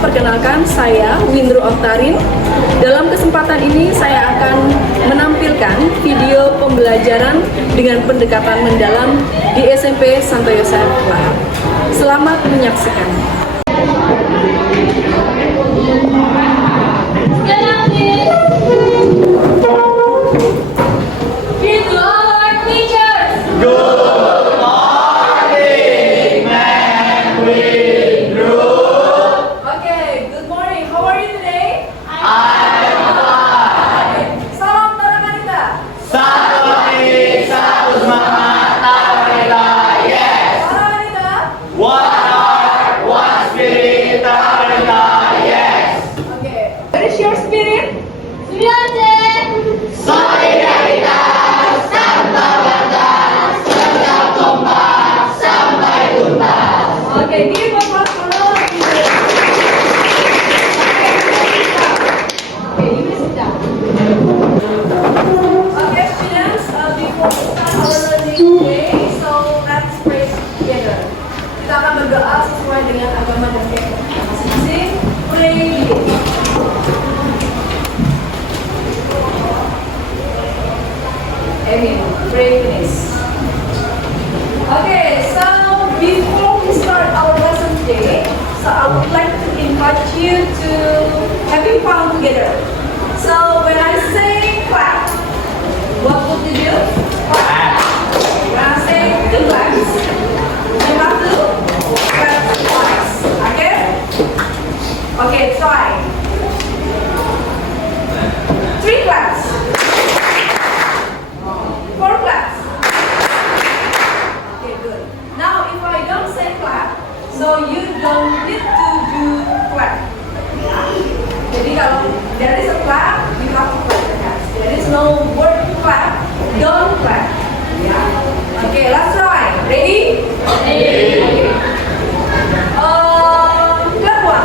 perkenalkan saya Windru Oktarin. Dalam kesempatan ini saya akan menampilkan video pembelajaran dengan pendekatan mendalam di SMP Santo Yosef Lahap. Selamat menyaksikan. Kita akan berdoa sesuai dengan agama dan keyakinan masing-masing. Pray. Amen. Pray please. Okay, so before we start our lesson today, so I would like to invite you to having fun together. So when I say clap, what would you do? Clap. When I say two claps, you have to clap twice. Okay? Okay, try. 3 claps. 4 claps. Okay, good. Now if I don't say clap, so you don't need to do clap. Jadi kalau there is a clap, you have to clap your hands. There is no word clap, don't clap. Yeah. Okay, let's try. Ready? Ready. Okay. Clap 1.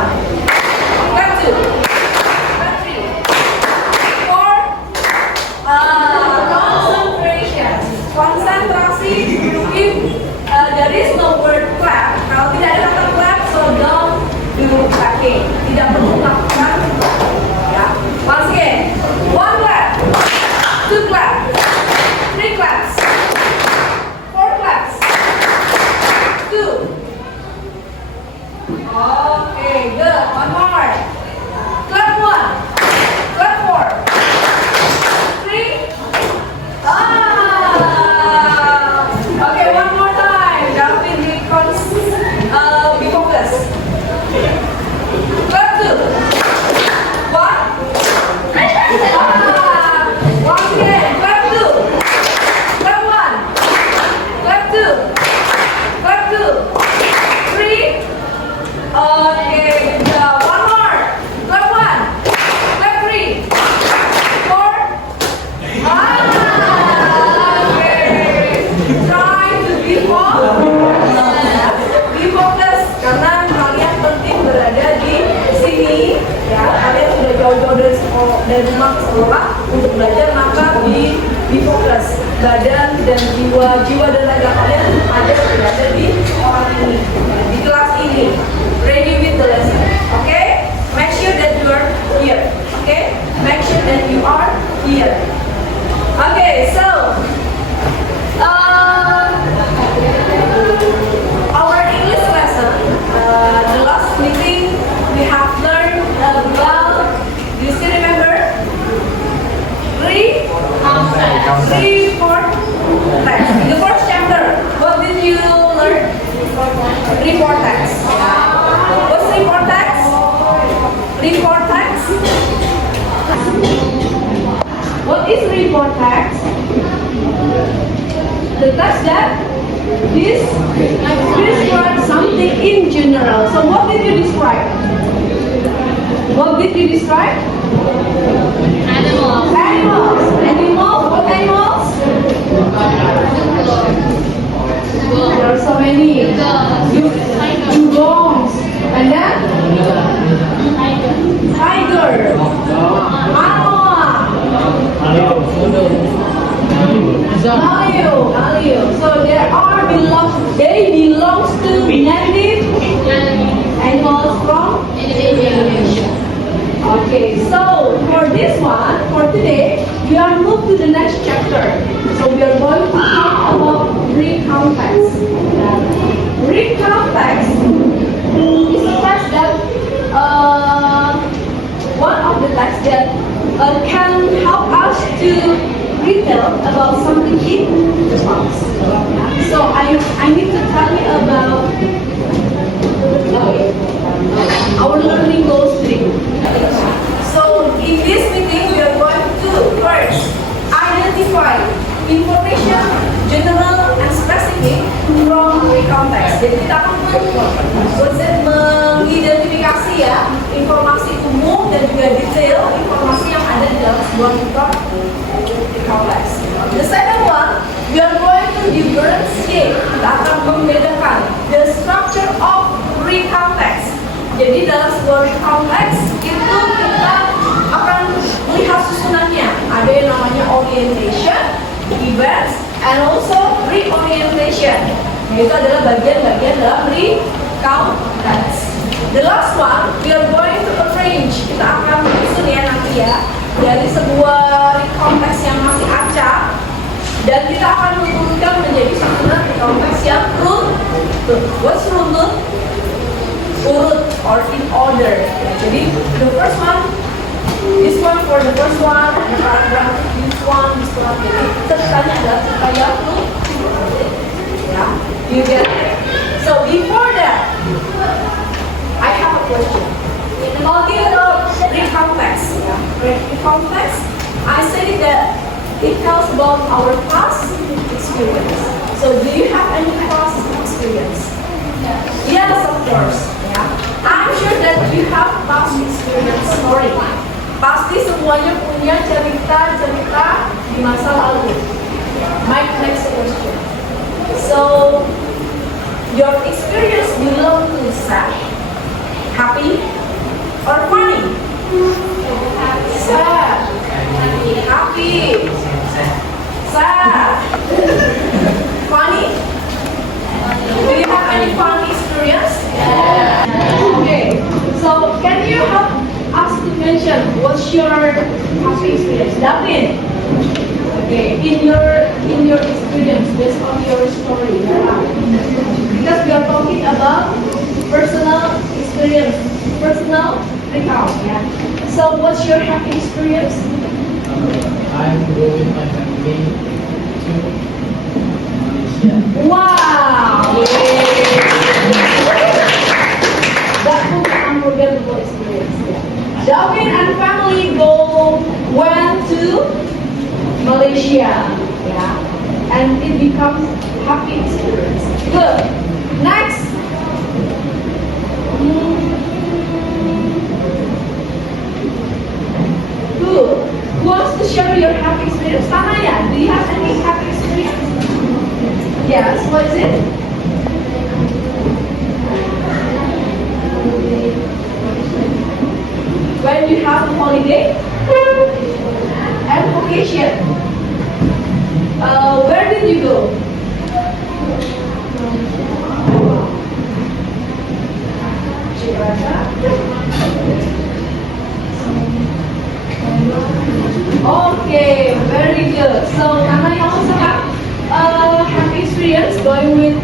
Clap 2. Clap 3. 4. Concentration. Konsentrasi. If there is no word clap, kalau tidak ada kata clap, so don't do clapping. Tidak perlu melakukan. Ya. Once again. 1 clap. 2 clap. 3 claps. 4 claps. 2. Okay, good. One more. Clap 1. Clap 4. 3. Okay, one more time. Calvin, be focused. Clap 2. 1. Once again. Clap 2. Clap 1. Clap 2. Clap 2. 3. Okay, good job. One more. Clap 1. Clap 3. 4. Okay. Try to be focused karena kalian penting berada di sini. Ya, kalian sudah jauh-jauh dari rumah ke sekolah untuk belajar, maka be focus. Badan dan jiwa dan raga kalian ada berada di orang ini, di kelas ini. Ready with the lesson, okay? Make sure that you are here, okay? Make sure that you are here. Okay, so our English lesson, the last meeting we have learned about. Do you still remember? Report text. In the first chapter, what did you learn? Report text. What's report text? Report text. What is report text? The text that describe something in general. So what did you describe? What did you describe? Animals. Animals. Animals. What animals? There are so many. Dugongs. And then? Tiger. Manoa. Value. So they belongs to native animals from Indonesia. Okay, so for this one, for today, we are moved to the next chapter. So we are going to talk about Greek complex. Greek complex is a text that one of the texts that can help us to retell about something in the past. So I need to tell you about our learning goals today. So in this meeting, we are going to first identify information general and specific from the context. Jadi kita akan mengidentifikasi ya informasi umum dan juga detail informasi yang ada di dalam sebuah konteks. The second one, we are going to differentiate. Kita akan membedakan the structure of Greek context. Jadi dalam sebuah konteks itu kita akan melihat susunannya. Ada yang namanya orientation, events, and also reorientation. Itu adalah bagian-bagian dalam context. The last one, we are going to arrange. Kita akan menyusun ya nanti ya dari sebuah konteks yang masih acak dan kita akan menurunkan menjadi susunan konteks yang runtut. What's runtut? Urut or in order. Jadi the first one, this one for the first one, the paragraph, this one. Jadi ceritanya adalah cerita yang urut. Ya, you get it? So before that, I have a question. Talking about Greek context, Greek context, I said that it tells about our past experience. So do you have any past experience? Yes, of course. I'm sure that you have past experience story. Pasti semuanya punya cerita-cerita di masa lalu. My next question. So, your experience belong to sad, happy, or funny? Sad, happy, sad, funny. Do you have any funny experience? Okay, so can you help us to mention what's your happy experience? David, okay, in your experience based on your story, because we are talking about personal experience, personal recount. Yeah. So what's your happy experience? I'm going with my family to Malaysia. Wow! That was an unforgettable experience. David and family went to Malaysia, and it becomes happy experience. Good. Next. Who wants to share your happy experience? Tanaya, do you have any happy experience? Yes. What is it? When you have a holiday and vacation, where did you go? Okay, very good. So, Nana, you also have happy experience going with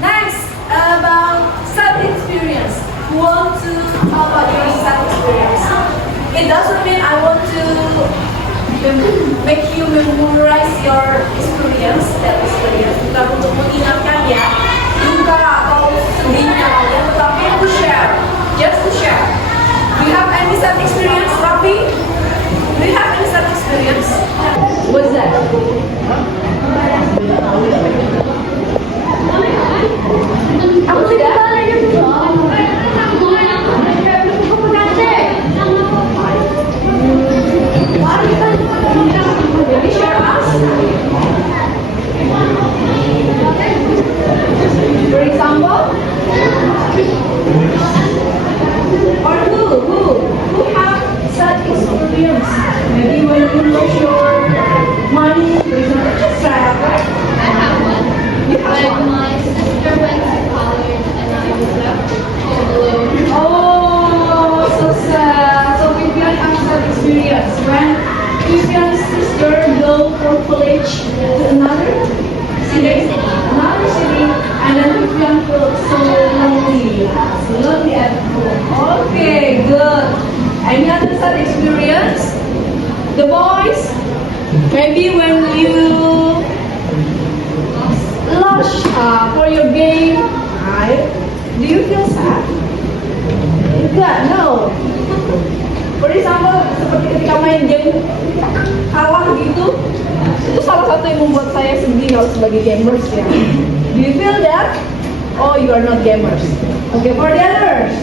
Next, about self-experience. Who want to talk about your self-experience? It doesn't mean I want to make you memorize your experience, that experience. Bukan untuk mengingatkan ya, duka atau sedihnya kalian, tetapi to share, just to share. Do you have any self-experience, Rafi? Do you have any self-experience? What's that? Aku tidak. Maybe share us. For example, or who have such experience? Maybe when you lose your money, for example, When my sister went to college and I was left home alone. Oh, so sad. So Vivian has that experience when Vivian's sister go for college to another city, and then Vivian feels so lonely, at home. Okay, good. Any other sad experience? The boys, maybe when you lost for your game, right? Do you feel sad? Enggak, no. For example, seperti ketika main game kalah gitu, itu salah satu yang membuat saya sedih kalau sebagai gamers ya. Do you feel that? Oh, you are not gamers. Okay, for the others,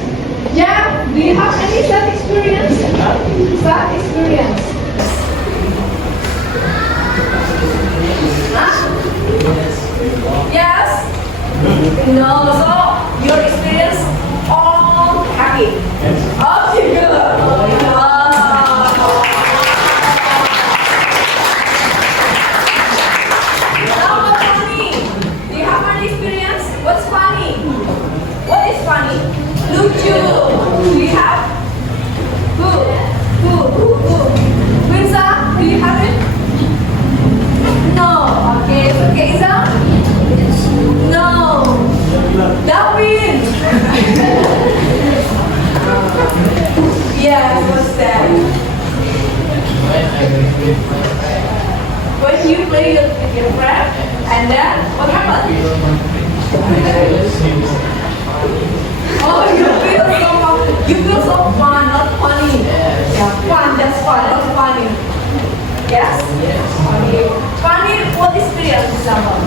Jeff, do you have any sad experience? Sad experience? Huh? Yes? No, so your experience all happy. Okay, good. Now what's funny? Do you have any experience? What's funny? What is funny? Lucu. Do you have? Who? Winsa, do you have it? No. Okay, it's okay, Isa? No. Darwin. Yes, what's that? When you play with your friend, and then what happened? Oh, you feel so fun, not funny. Yeah, fun, that's fun, not funny. Yes? Funny. Funny, what experience example?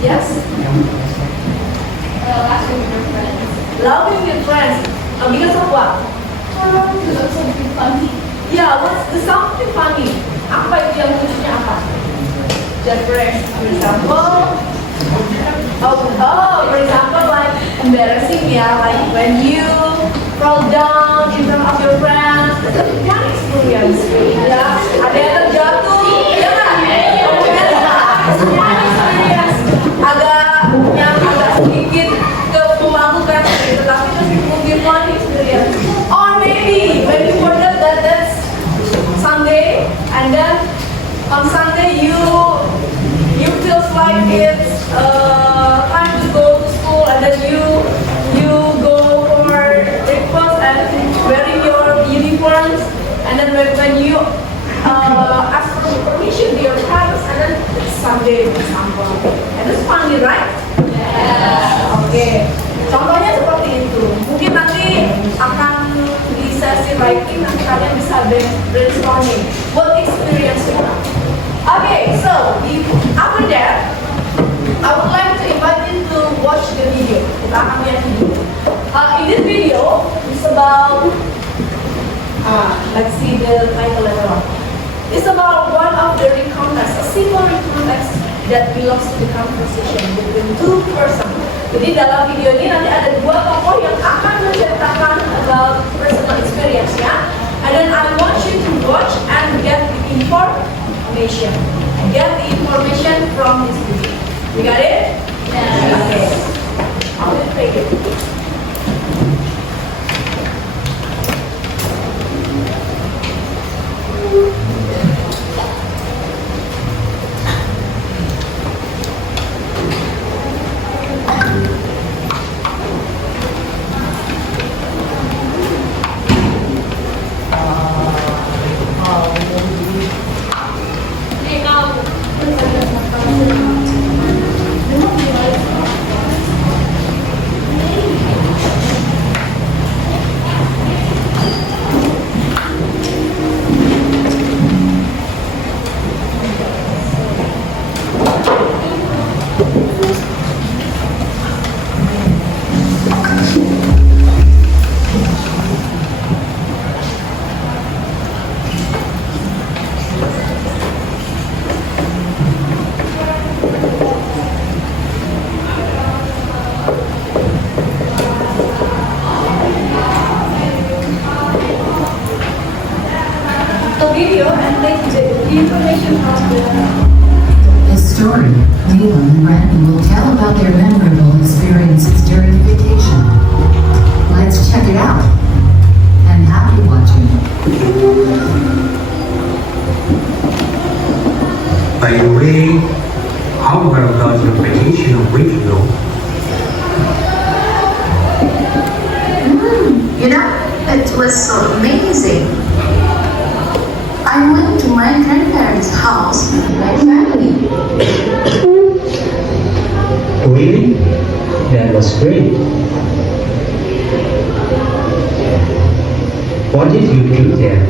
Yes? Laughing with your friends. Loving with friends. Because of what? Because something funny. Yeah, what's the something funny? Apa itu yang lucunya apa? Just for example, for example, like embarrassing ya, like when you fall down in front of your friends, it's a fun experience. Ya, ada yang terjatuh, ya kan? Fun experience. Agak sedikit memalukan, tetapi itu mungkin fun experience. Or maybe when you forget that that's Sunday, and then on Sunday you feels like it's time to go to school, and then you go for breakfast and wearing your uniforms, and then when you ask for permission to your parents, and then it's Sunday for example, and it's funny, right? Yeah. Okay. Contohnya seperti itu. Mungkin nanti akan di sesi writing nanti kalian bisa brainstorming what experience you have. Okay, so after that, I would like to invite you to watch the video. Kita akan lihat video. In this video, it's about let's see the title later on. It's about one of the encounters, a simple encounters that belongs to the conversation between two persons. Jadi dalam video ini nanti ada dua tokoh yang akan menceritakan about personal experience ya. And then I want you to watch and get the information. Get the information from this video. You got it? Yes. Okay. I will take it. Neelam and Randy will tell about their memorable experiences during vacation. Let's check it out. And happy watching. By the way, how well does your vacation a week ago? You know, it was so amazing. I went to my grandparents' house with my family. Really? That was great. What did you do there?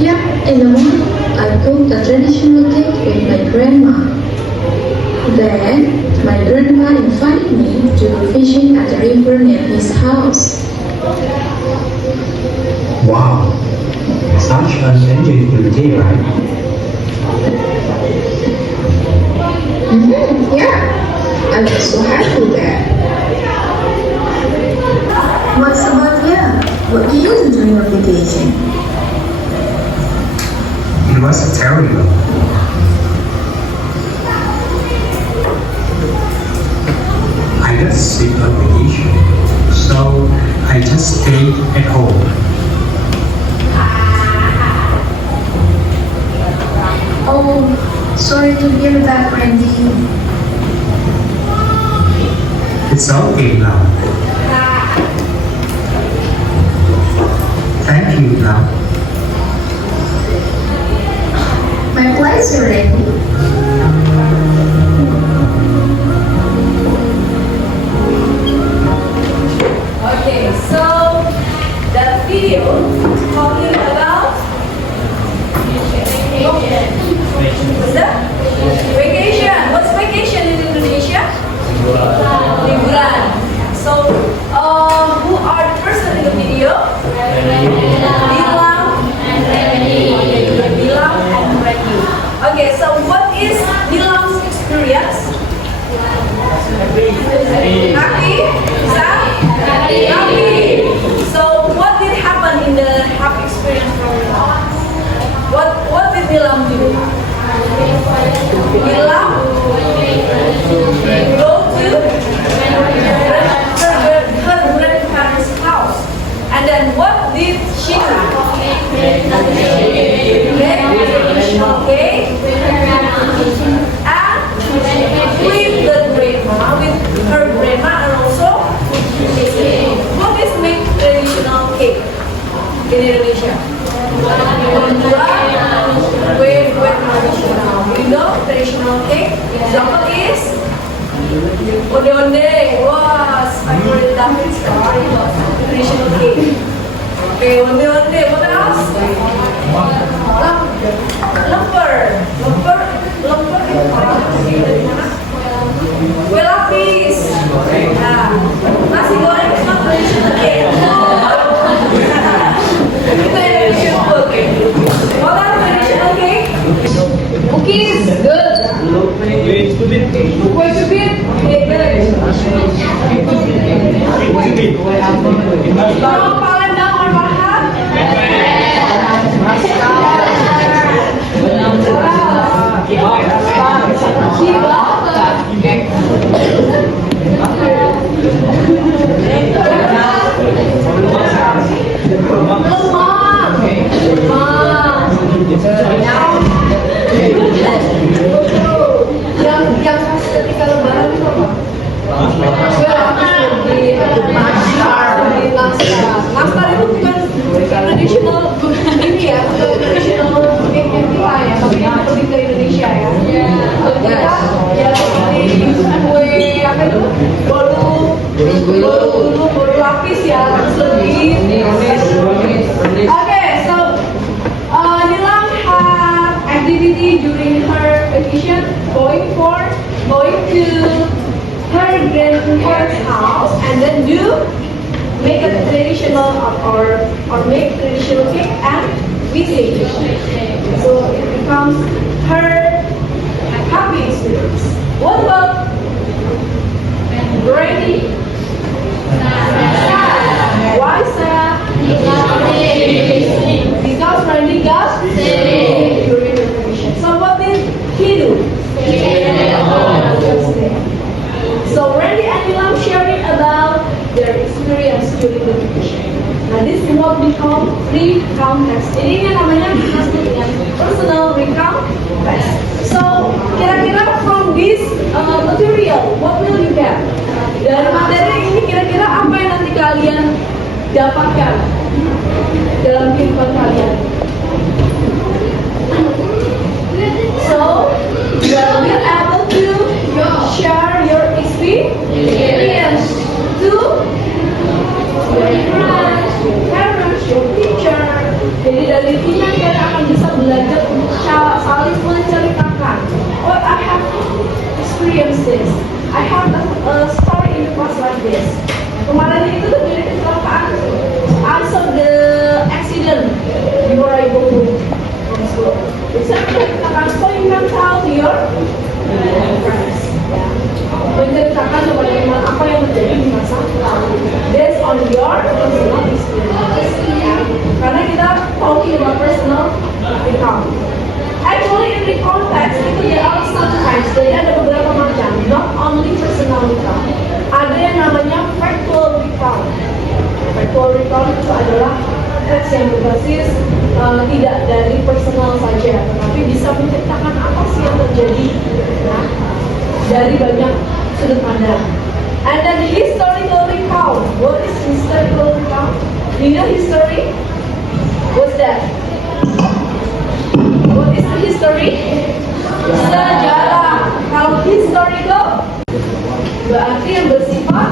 Yeah, in the morning, I cooked a traditional cake with my grandma. Then, my grandpa invited me to go fishing at the river near his house. Wow, such an enjoyable day, right? Yeah, I was so happy there. What's about you? What do you do during your vacation? It was terrible. I got sick on vacation, so I just stayed at home. Oh, sorry to hear that, Randy. It's okay now. Thank you now. My pleasure, Randy. Okay, so that video talking about what's that? Vacation. What's vacation in Indonesia? Liburan. So, who are the person in the video? Bilam and Randy. Okay, Bilam and Randy. Okay, so what is Bilam's experience? Happy? Sad? Happy. So what did happen in the happy experience for Bilam? What did Bilam do? Bilam go to her grandparents' house. And then what did she do? Make traditional cake. And with the grandma, with her grandma, and also what is make traditional cake in Indonesia? With traditional. You know traditional cake? Example is onde-onde. Was favorite David story was traditional cake. Okay, onde-onde. What else? Lemper. Lemper itu dari mana? Kue lapis. Nah, nasi goreng is not traditional cake. Itu Indonesian food. What are traditional cake? Cookies, good. Kue cubit, good. Kalau Palembang or Bahat? Yang khas ketika lebaran itu apa? Nastar itu bukan traditional ini ya, bukan traditional cake yang kita ya, tapi yang lebih ke Indonesia ya. Kalau kita ya seperti kue apa itu, bolu lapis ya, lebih. Okay, so Nilam had activity during her vacation, going to her grandparents' house, and then make a traditional or make traditional cake and eating. So it becomes her happy experience. What about Randy? Why sad? Because Randy got sick during the we call recount text. Jadi ini namanya masuk dengan personal recount text. So kira-kira from this material, what will you get? Dari materi ini kira-kira apa yang nanti kalian dapatkan dalam kehidupan kalian? So you will be able to share your experience to your friends, your parents, your teacher. Jadi dari sini kalian akan bisa belajar untuk saling menceritakan. Oh, I have experienced this. I have a story in the past like this. Kemarin itu terjadi kecelakaan. I saw the accident before I go to school. Bisa menceritakan, so you can tell your friends. Menceritakan bagaimana apa yang terjadi di masa lalu based on your personal experience. Karena kita talking about personal account. Actually in the context itu there are sometimes, jadi ada beberapa macam, not only personal account. Ada yang namanya factual recount. Factual recount itu adalah teks yang berbasis tidak dari personal saja, tetapi bisa menceritakan apa sih yang terjadi dari banyak sudut pandang. And then historical recount. What is historical recount? Do you know history? What's that? What is the history? Sejarah. Kalau historical berarti yang bersifat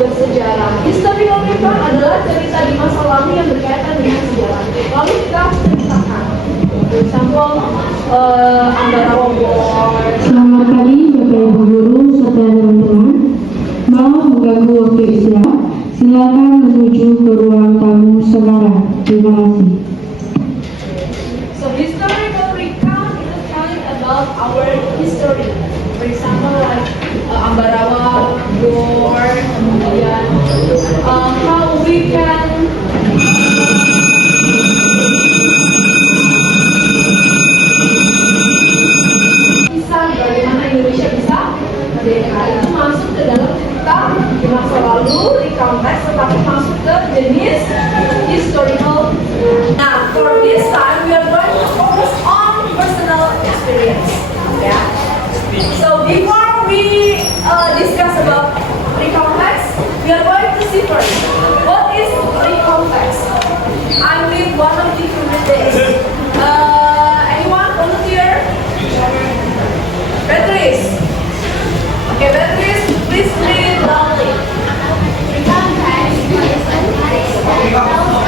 bersejarah. Historical recount adalah cerita di masa lalu yang berkaitan dengan sejarah. Lalu kita ceritakan. For example, Ambarawa War. Selamat pagi Bapak Ibu Guru serta teman-teman. Mau mengganggu waktu istirahat? Silakan menuju ke ruang tamu sekarang. Terima kasih. So historical recount is telling about our history. For example, like Ambarawa War, kemudian how we can bagaimana Indonesia bisa merdeka. Itu masuk ke dalam cerita di masa lalu, recount text, tetapi masuk ke jenis historical. Nah, for this time we are going to focus on personal experience. Yeah. So before we discuss about recount text, we are going to see first what is recount text. I read one of the days. Anyone volunteer? Beatrice. Okay, Beatrice, please read loudly. Recount text is a text that tells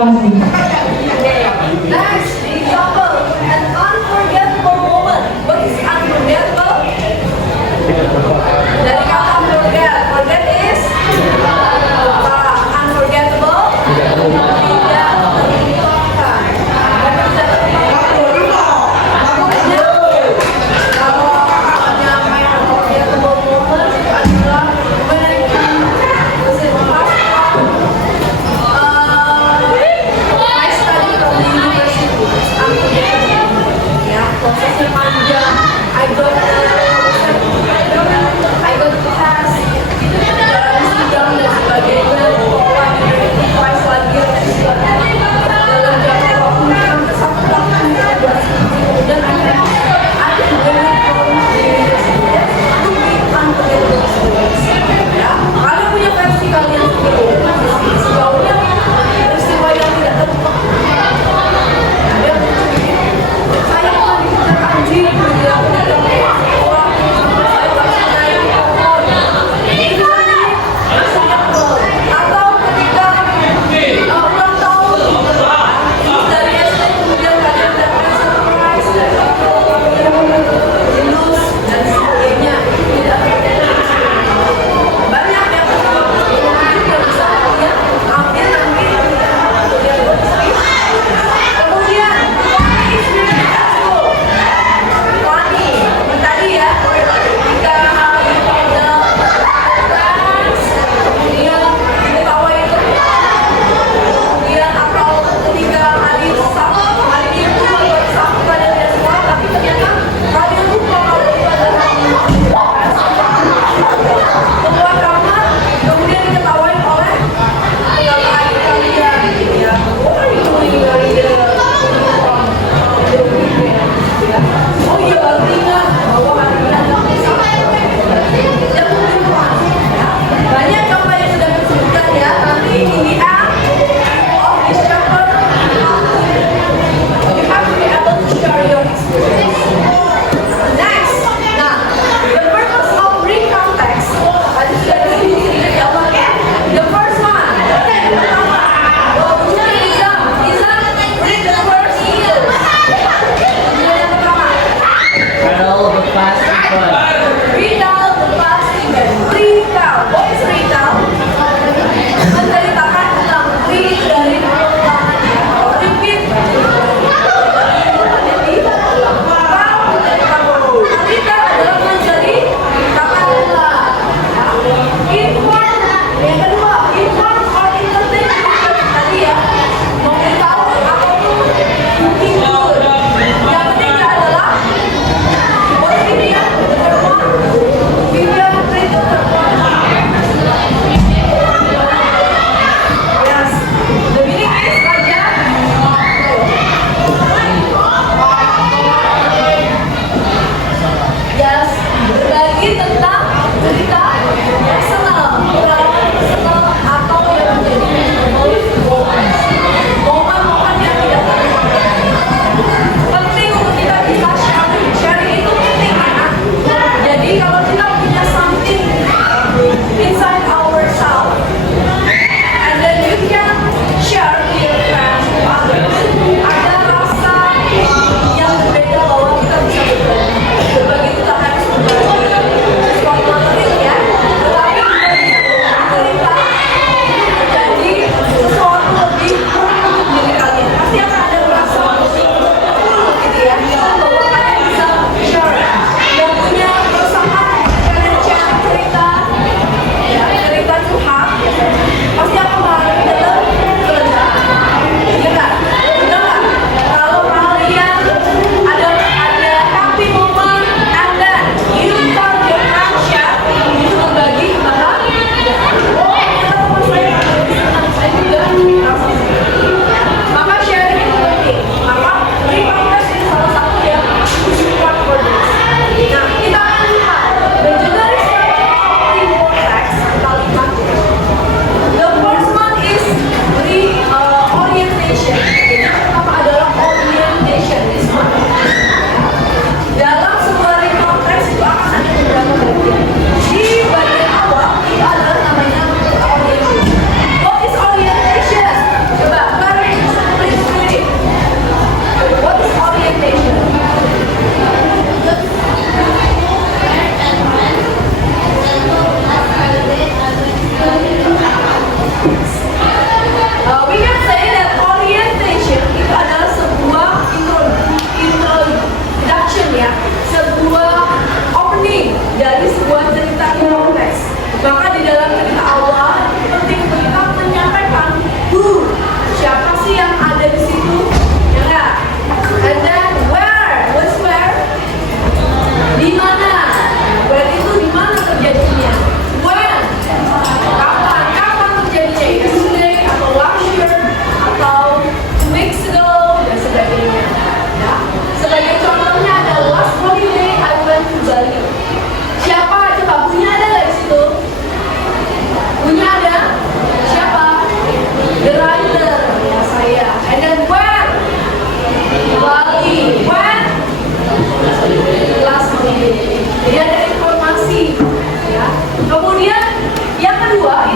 kasih. Okay. Next, example, an unforgettable moment. What is unforgettable? Dari kata forget. Forget is unforgettable. Tidak terlupakan. Kalau yang unforgettable moment adalah when I can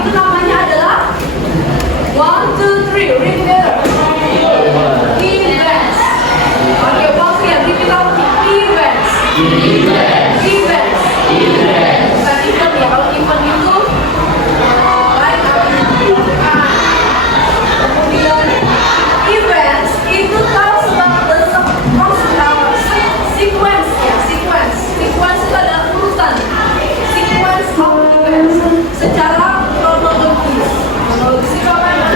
itu namanya adalah 1, 2, 3, read there. Events. Oke, once again, repeat out events. Events. Bukan event ya, kalau event itu lain dilakukan. Kemudian events itu talks about the sequence ya, sequence itu adalah urutan, sequence of events secara kronologis. Kronologis itu apa ya?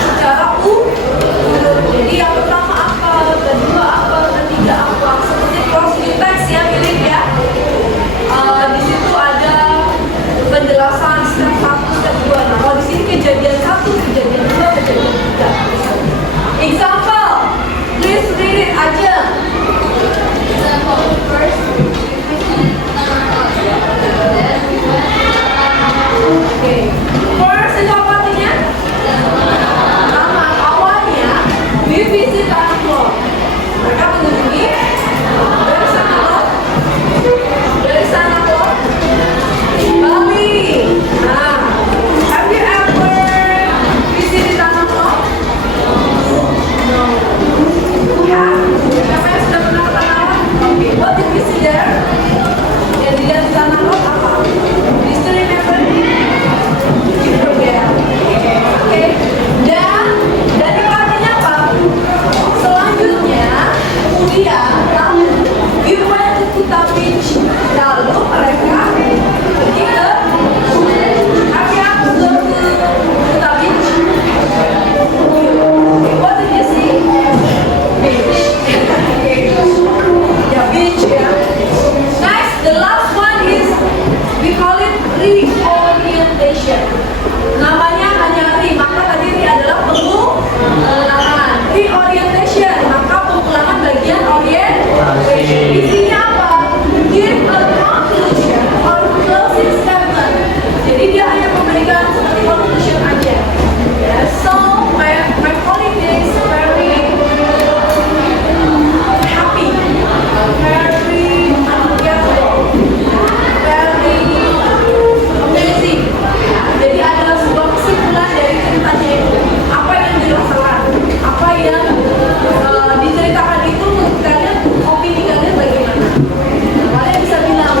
Secara urut. Jadi yang pertama apa, kedua apa, ketiga apa, seperti cross text ya, milik ya. Di situ ada penjelasan step 1, step 2. Nah, kalau di sini kejadian 1, kejadian 2, kejadian 3. Example, please read it aja. Okay. First itu apa artinya? Pertama, awalnya we visit anak lo. Mereka mengunjungi dari sana lo. Bali. Nah, have you ever visited anak lo? No. Ya, siapa yang sudah pernah ke tanah lo? Okay, what did you see there? Yang dilihat di tanah lo apa? Do you still remember? You forget. Okay. Dan itu artinya apa? Selanjutnya, kemudian we went to Kuta Beach. Lalu mereka pergi ke Kuta Beach. What did you see? Beach. Ya, beach ya. Next, the last one is we call it reorientation. Namanya hanya maka tadi adalah pengulangan. Reorientation, maka pengulangan bagian orientation. Isinya apa? Give a conclusion or closing statement. Jadi dia hanya memberikan seperti conclusion aja. Yeah, so my holiday is very happy, very unforgettable, very amazing. Jadi ada sebuah kesimpulan dari ceritanya itu. Apa yang dirasakan, apa yang diceritakan itu menurut kalian, opini kalian bagaimana? Kalian bisa bilang,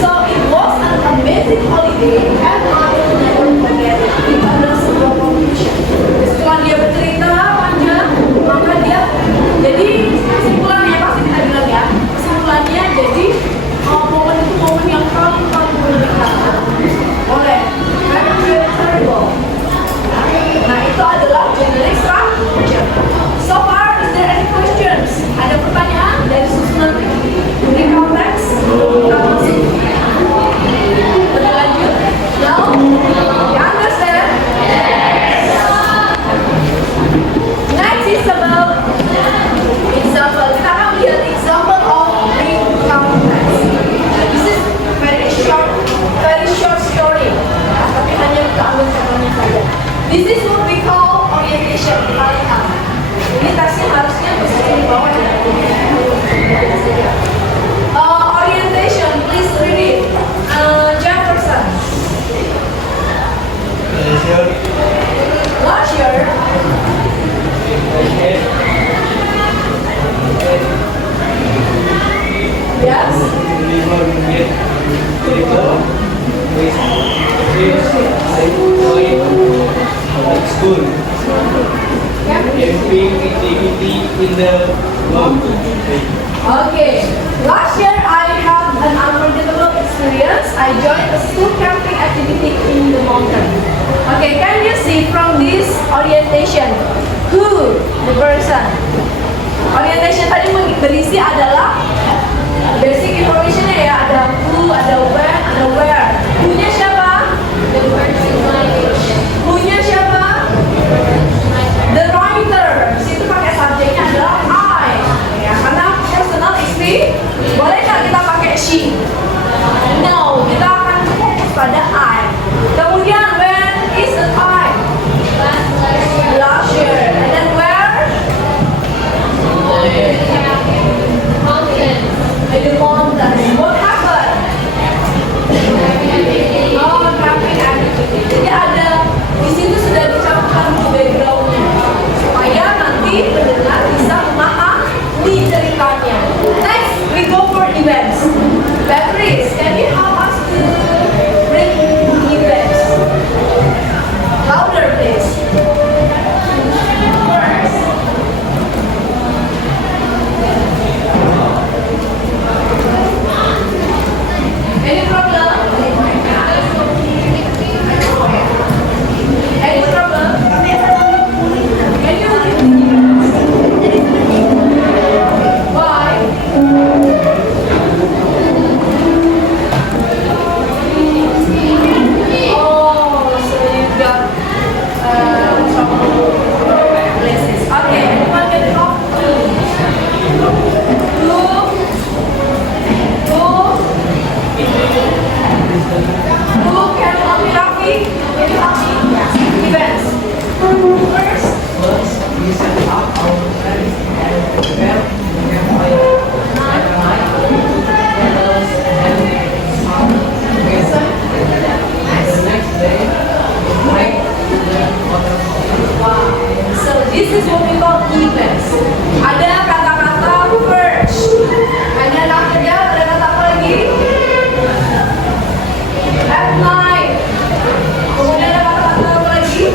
so it was an amazing holiday and I will never forget it. Itu adalah sebuah conclusion. Setelah dia bercerita panjang, maka dia jadi kesimpulannya pasti kita bilang ya. Kesimpulannya jadi momen itu momen yang paling menyenangkan. Oleh very terrible. Nah itu adalah generic structure. So far, is there any questions? Ada pertanyaan dari susunan ini konteks? Kita masuk lebih lanjut? No? You understand? Next is about example. Kita akan melihat example of big context. This is very short story. Tapi hanya kita ambil contohnya saja. This is what we call orientation. Ini teksnya harusnya posisi di bawah ya. Orientation, please read it. Jefferson. Last year. Yes. School. Camping activity in the mountain. Okay. Last year I had an unforgettable experience. I joined a school camping activity in the mountain. Okay, can you see from this orientation who the person? Orientation tadi berisi adalah basic information-nya ya, ada who, ada when, ada where. Who-nya siapa? Who-nya siapa? The writer. Situ pakai subjeknya adalah I. Ya, karena personal experience. Boleh nggak kita pakai she? No, kita akan fokus pada I. Kemudian when is the time? Last year. And then where? Can you help me? Events. First. First, we set up our friends and prepare the campfire. At night, candles and some medicine. And the next day, we hike the waterfall. Wow. So this is what we call events. Ada kata-kata first. Hanya naknya ada kata apa lagi? At night. Kemudian ada kata-kata apa lagi?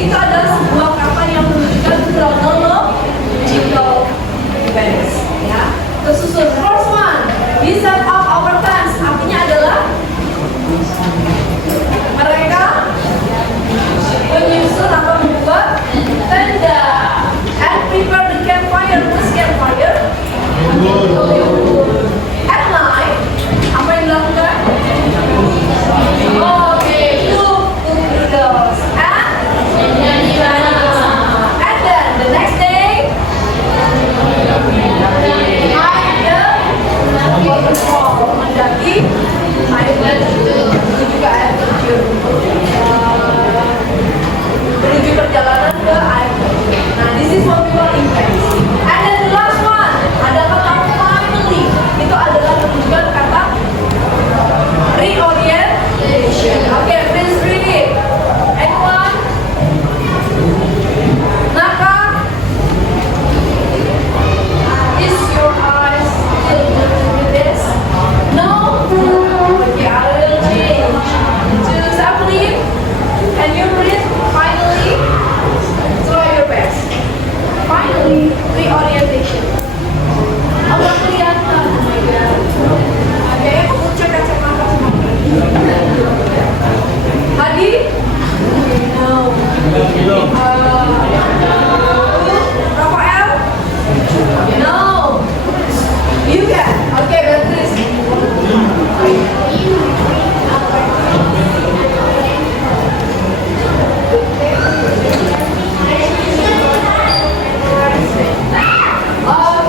Itu adalah sebuah kata yang menunjukkan chronological events. Ya. Tersusun. First one. We set up our tents. Artinya adalah mereka menyusun atau membuat tenda and prepare the campfire. Terus campfire at night apa yang dilakukan? Oke, cook noodles and then the next day hike the waterfall, mendaki air terjun, itu juga air terjun. Menuju perjalanan ke air terjun. Nah, this is what we call events. And then the last one, ada kata finally. Itu adalah menunjukkan kata reorientation. Oke, please read it. Anyone? Naka? Is your eyes still good with this? No? Okay, I will change to Zeppelin. Can you read finally? Try your best. Finally, reorientation. Agak kelihatan. Oh my god. Oke, aku cek kacamata. Hadi? No. Rafael? No. You can. Okay, Beatrice.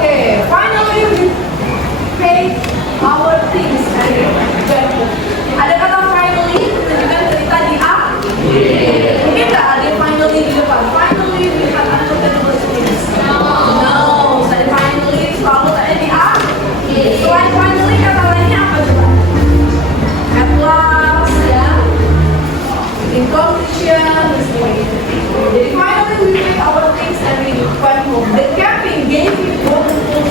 Okay, finally we paid our things and ada kata finally menunjukkan cerita di akhir. Mungkin nggak ada finally di depan. Finally we had unforgettable things. No, saya finally selalu ada di akhir. Selain finally kata lainnya apa coba? At last ya. In conclusion, jadi finally we paid our things and we went home. The camping gave me wonderful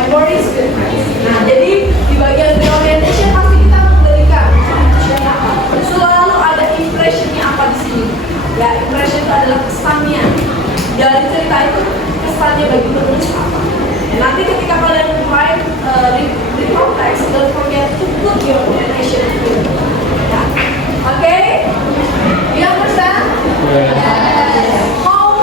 memories with friends. Nah, jadi di bagian reorientation pasti kita memberikan impression apa. Selalu ada impressionnya apa di sini. Ya, impression itu adalah kesannya dari cerita itu, kesannya bagi penulis apa. Dan nanti ketika kalian write di konteks, don't forget to put your narration in. Ya. Okay? You understand? Yes. How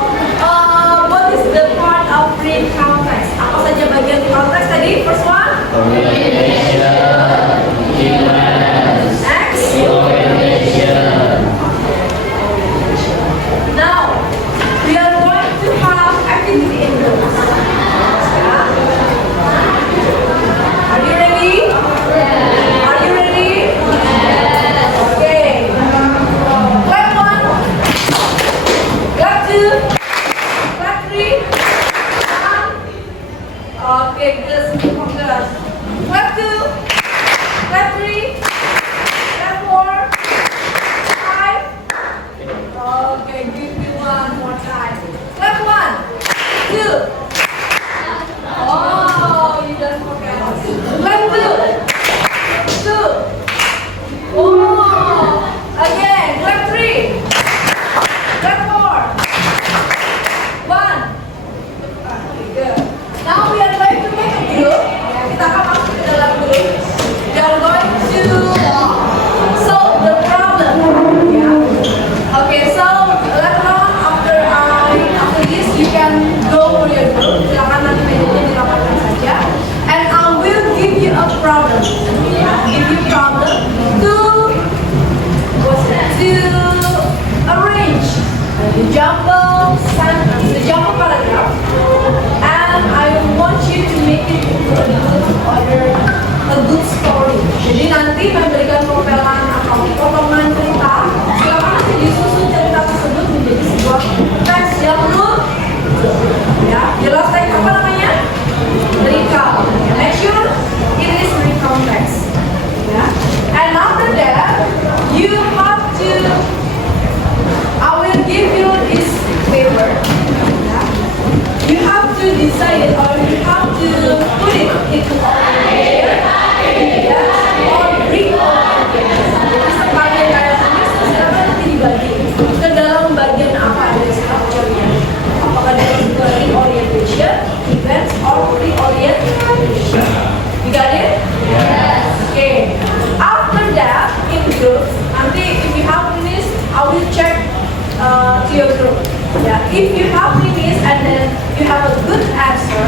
if you have limits and then you have a good answer,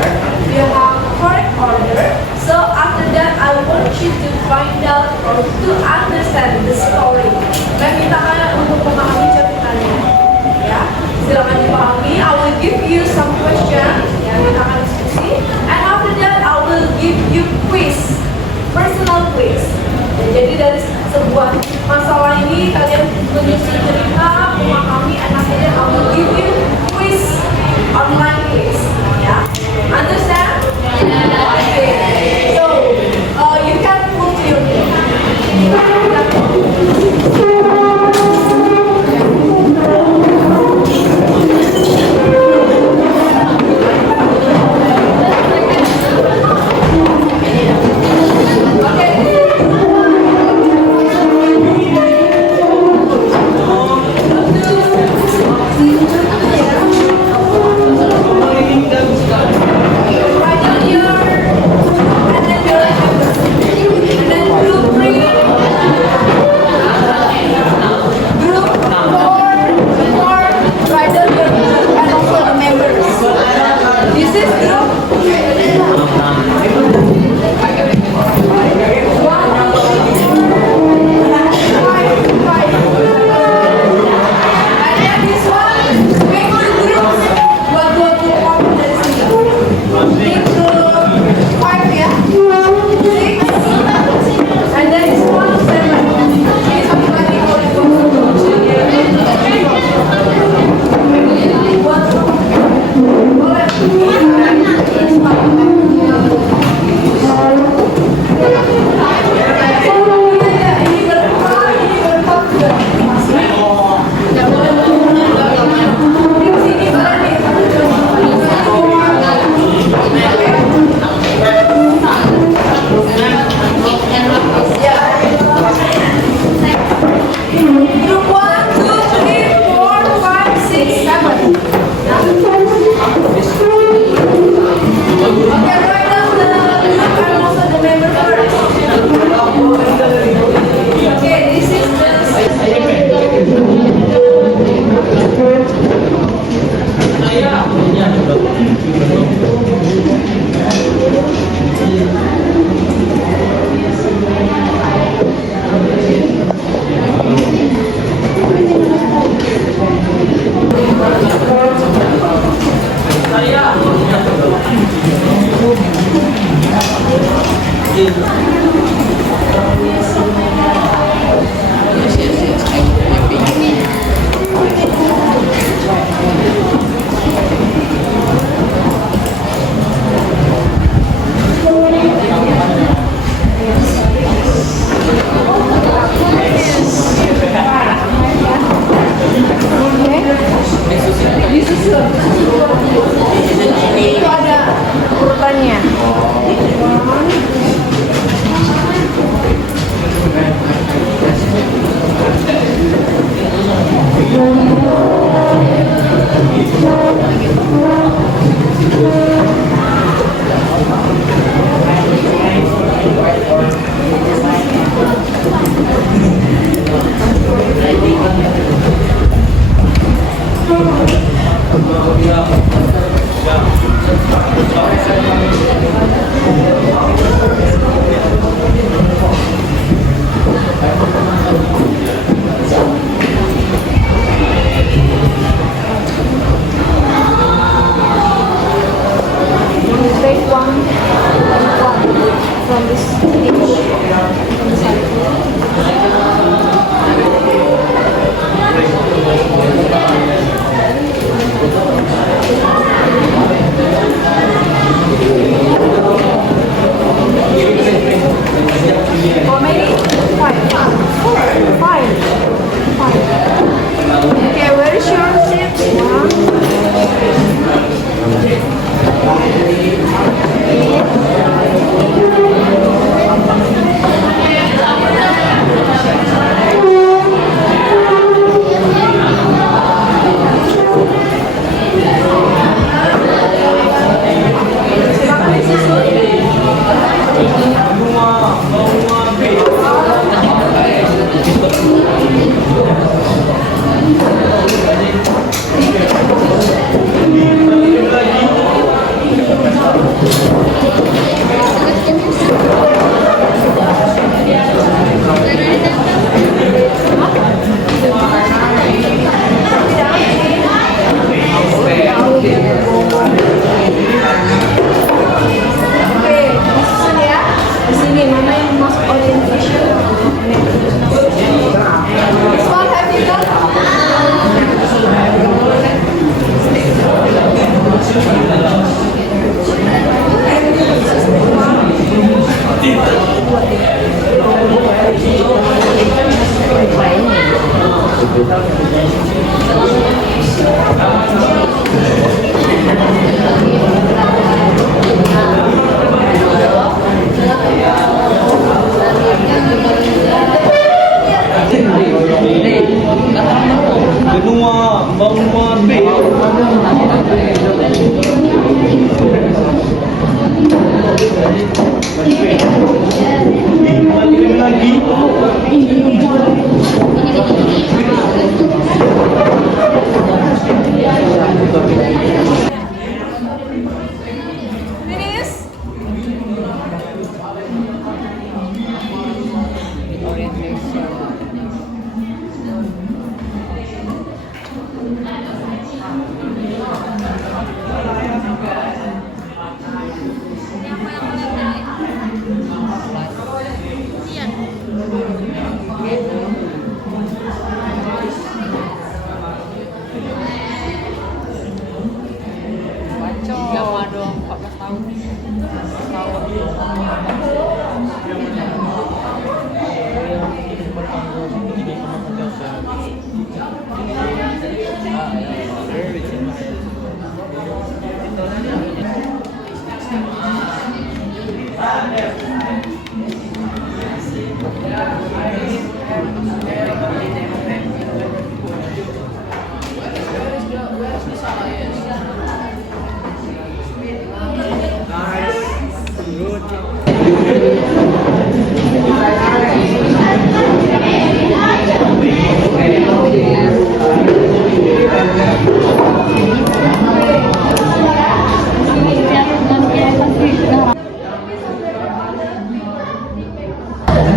you have correct order. So after that, I want you to find out or to understand the story. Saya minta kalian untuk memahami ceritanya. Ya, silakan dipahami. I will give you some question. Ya, kita akan diskusi. And after that, I will give you quiz, personal quiz. Ya, jadi dari sebuah masalah ini kalian menyusun cerita, memahami, and after that I will give you quiz, online quiz. Ya, understand? Okay. So, you can put your itu ada urutannya.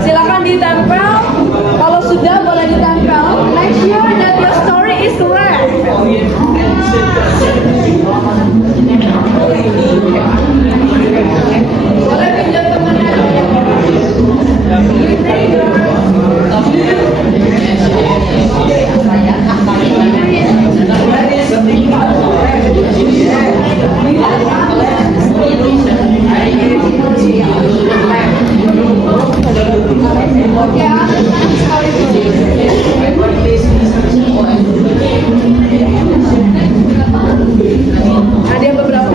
Silakan ditempel. Kalau sudah boleh ditempel. Make sure that your story is correct. Boleh pinjam temannya. Ada yang beberapa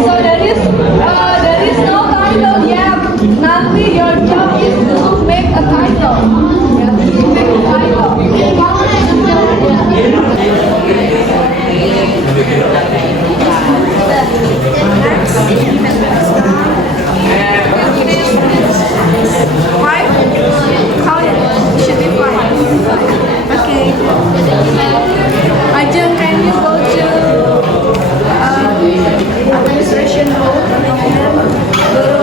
So there is no title yet. Nanti your job is to make a title. Yes, to make a title. Five? Count it. It should be five. Okay. Ajeng, can you go to administration hall and then go to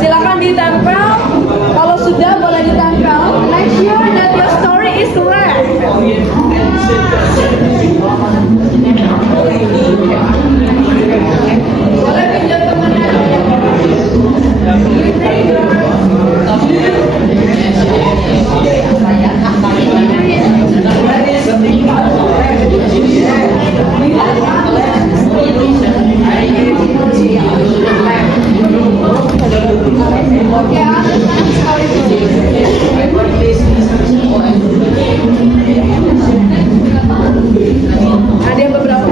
silakan ditempel. Kalau sudah boleh ditempel. Make sure that your story is correct. Boleh pinjam temannya. Ada yang beberapa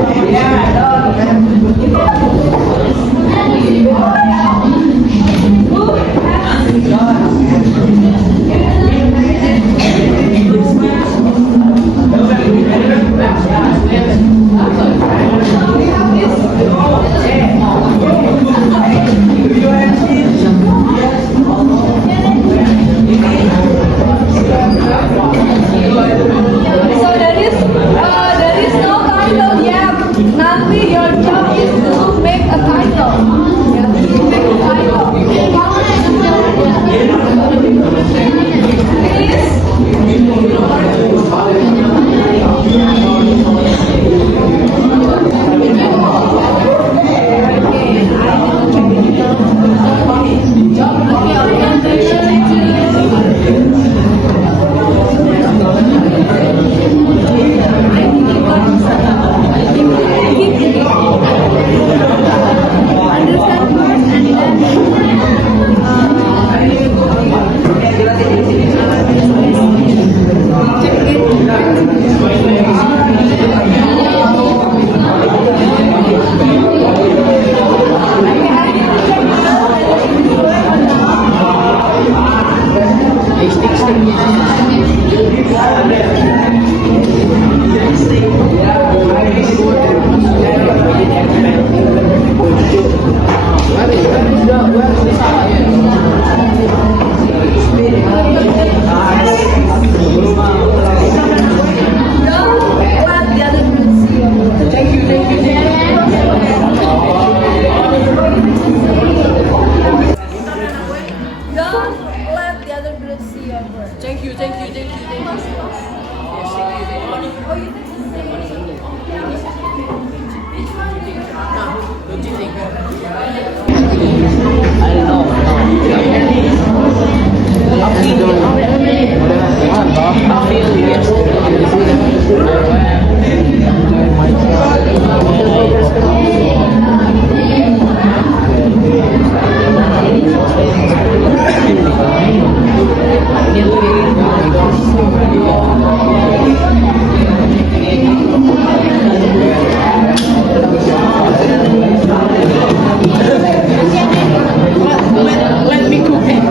Let me cook it.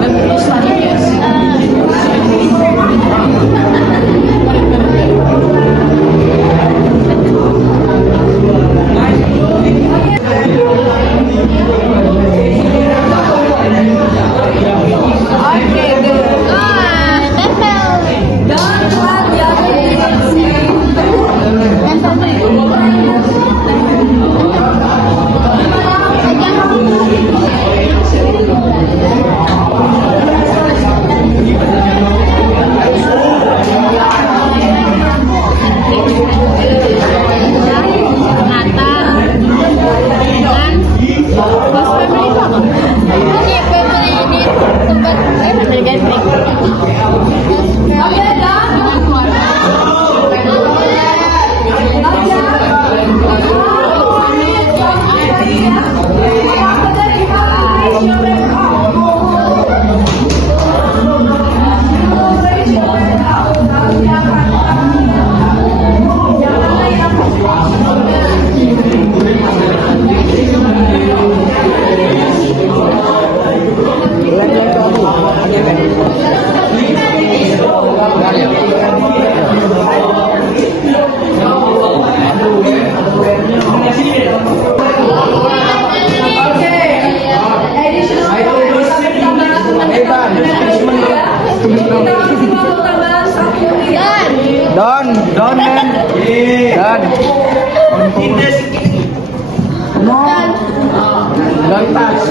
Let me study this. Done, man. Done. Don't touch.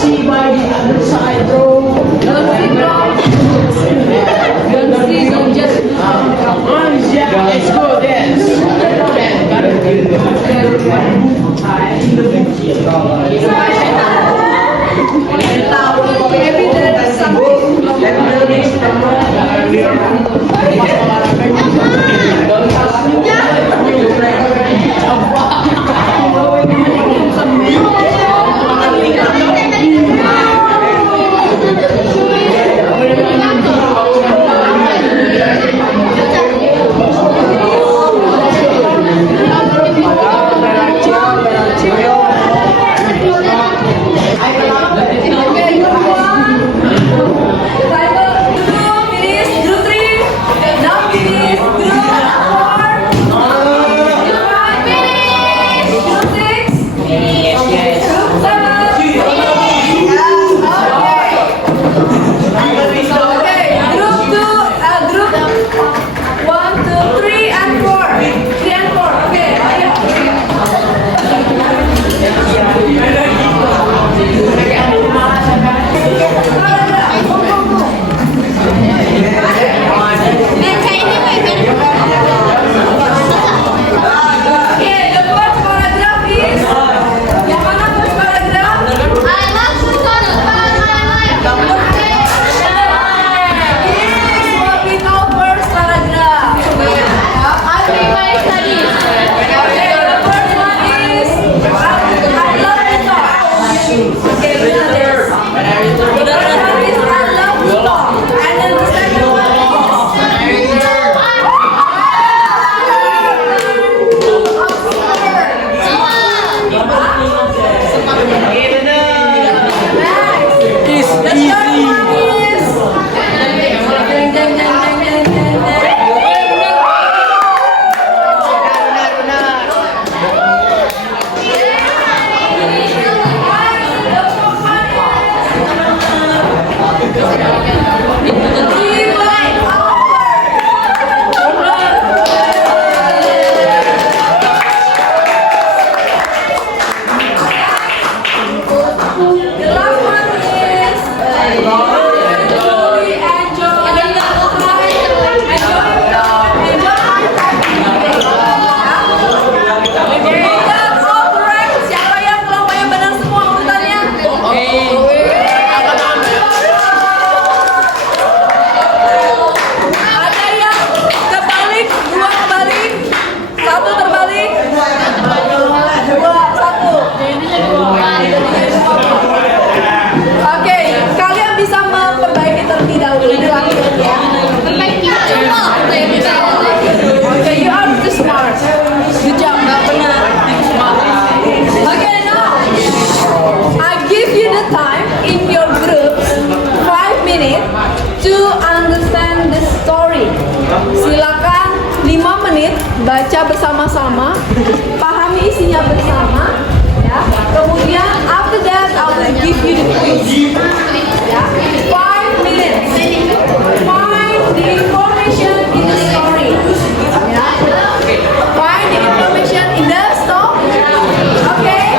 See by the other side, bro. Don't just. Yeah, let's go dance. Maybe there is something. baca bersama-sama, pahami isinya bersama, ya. Kemudian after that I will give you the quiz. Ya, 5 minutes. Find the information in the story. Ya. Find the information in the story. Okay?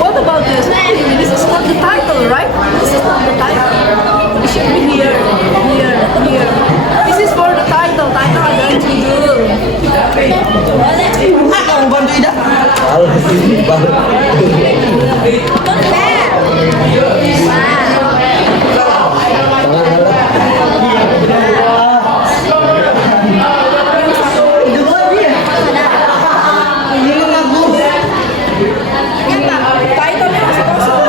What about this? This is not the title, right? This is not the title. It should be here, here, here. This is for the title. Title I'm going to do. Title-nya masih kosong.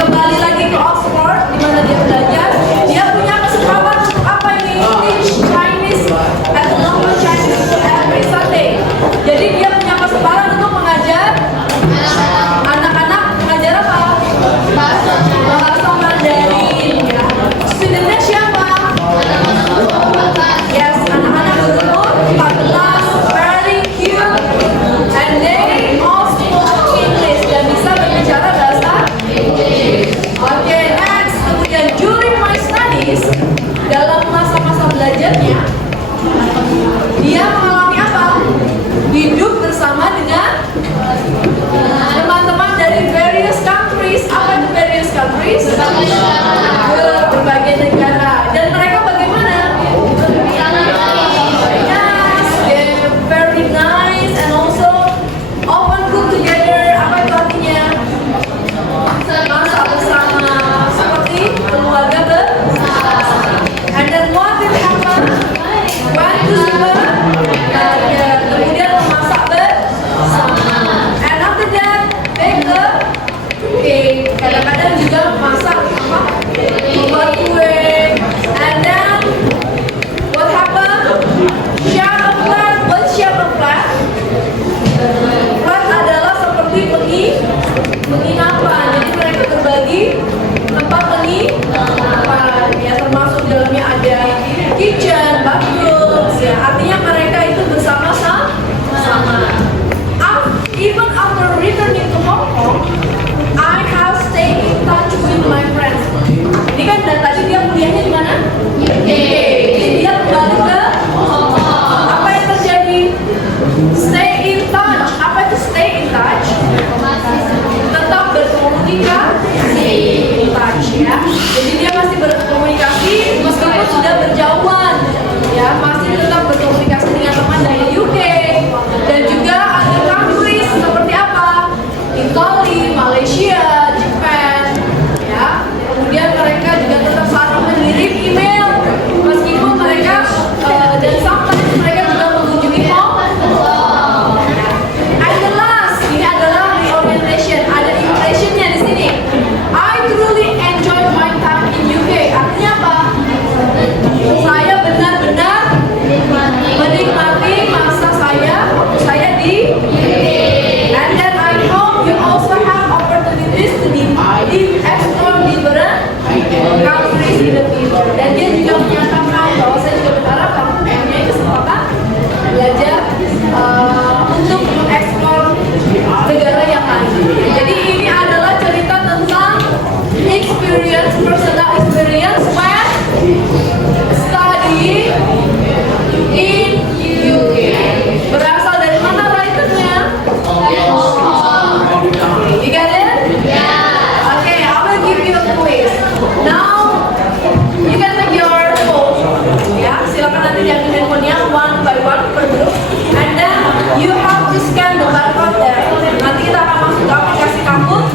Kembali lagi ke Oxford, di mana dia belajar. Dia punya kesempatan untuk apa ini? belajarnya, dia mengalami apa? Hidup bersama dengan teman-teman dari various countries. Apa itu various countries? Berbagai negara. Dan mereka bagaimana? Yes, they're very nice and also often cook together. Apa itu artinya? Masak bersama, seperti keluarga bersama. And then what did happen? When together, kemudian memasak bersama. And after that, bake the cake. Kadang-kadang juga masak apa? Buat kue. And then what happened? Share a flat. What share a flat? Flat adalah seperti penginapan. Jadi mereka berbagi tempat penginapan. Ya termasuk dalamnya ada kitchen, bathrooms. Ya artinya mereka itu bersama-sama. Even after returning to Hong Kong, I have stayed in touch with my friends. Ini kan dan tadi dia kuliahnya di mana? UK. Jadi dia kembali ke Hong Kong. Apa yang terjadi? Stay in touch. Apa itu stay in touch? Tetap berkomunikasi. In touch ya. Jadi dia masih berkomunikasi meskipun sudah berjauhan. Ya masih tetap berkomunikasi dengan teman dari UK dan juga other countries seperti apa? Italy, Malaysia, Japan, ya. Kemudian mereka juga tetap saling mengirim email meskipun mereka dan sometimes mereka juga mengunjungi Hong Kong. And the last, ini adalah reorientation. Ada impressionnya di sini. I truly enjoy my time in UK. Artinya apa? Saya benar-benar menikmati masa saya di and then I hope you also have opportunities to explore different countries in the future. Dan dia juga menyatakan bahwa saya juga berharap kamu mempunyai kesempatan belajar untuk mengeksplor negara yang lain. Jadi ini adalah cerita tentang experience, personal experience when studying in UK. Berasal dari mana writernya? You got it? Yeah. Okay, I will give you a quiz. Now, you can take your phone. Ya, silakan nanti diambil handphonenya one by one per group. And then you have to scan the barcode there. Nanti kita akan masuk ke aplikasi kampus.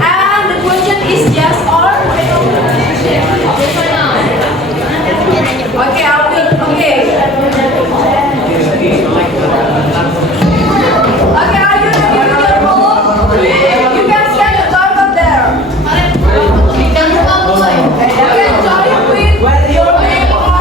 And the question is yes or no. Okay, I will. Okay. Okay, are you ready with your phone? You can scan the barcode there. You can join with your name or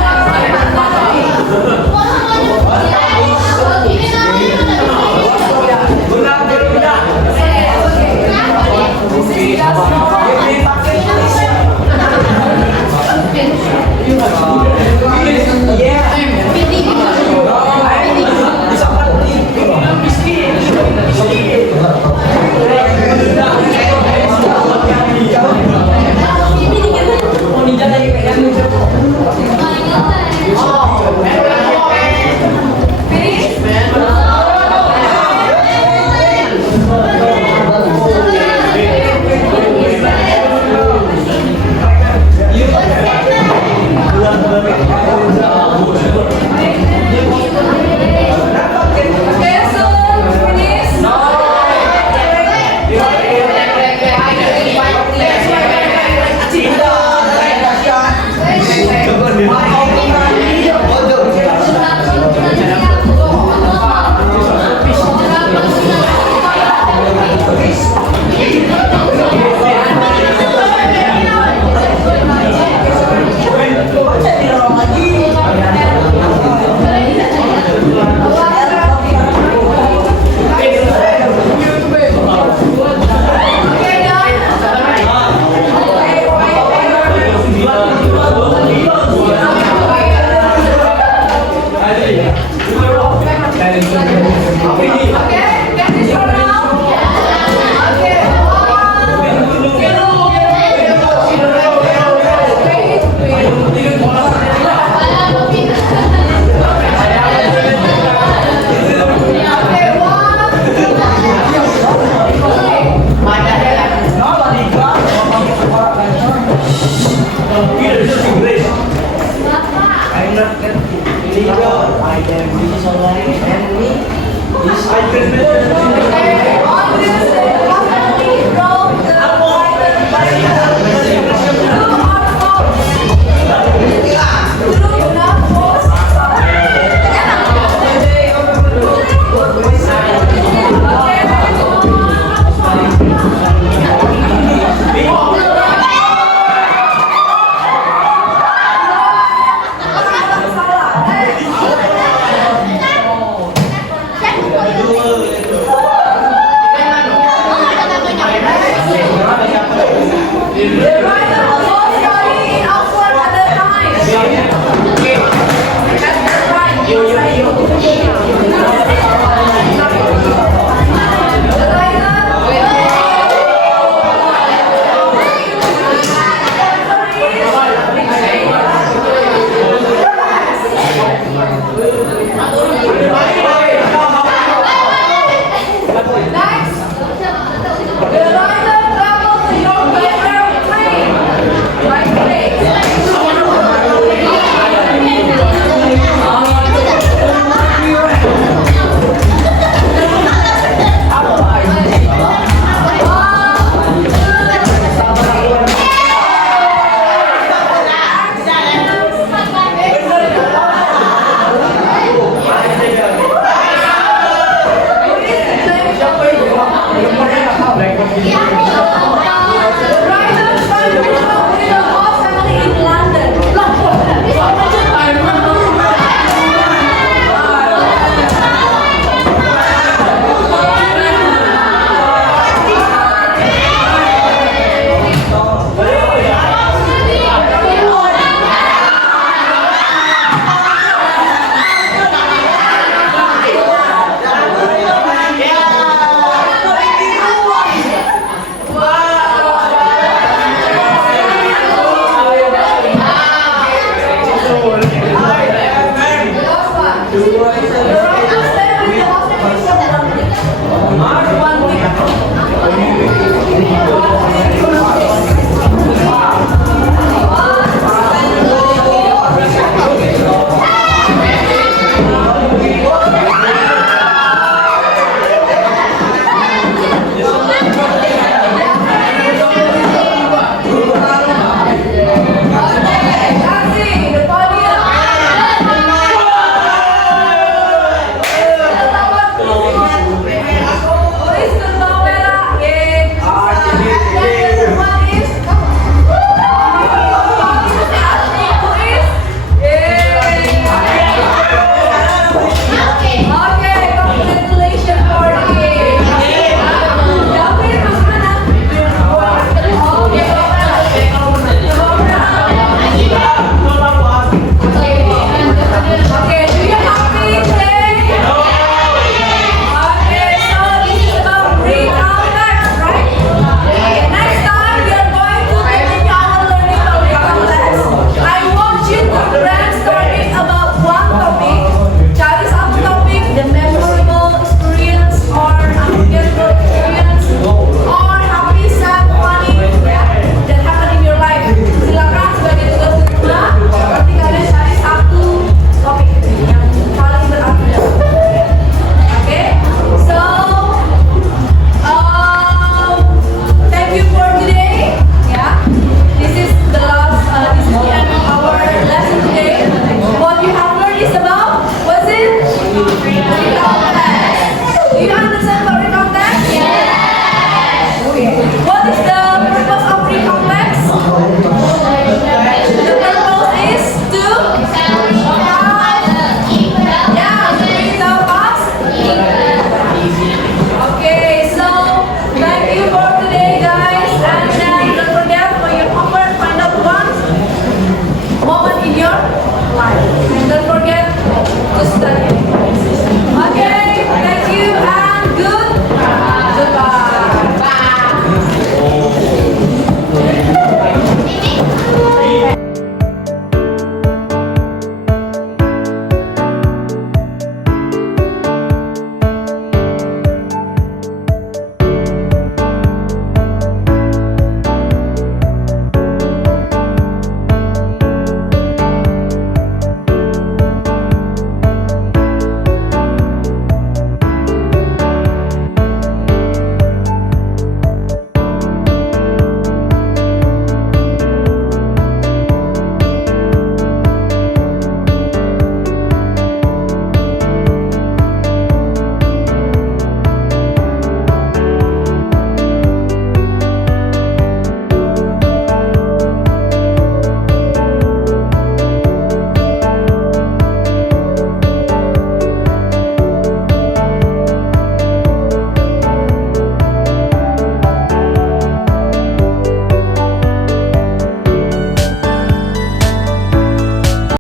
On Tuesday,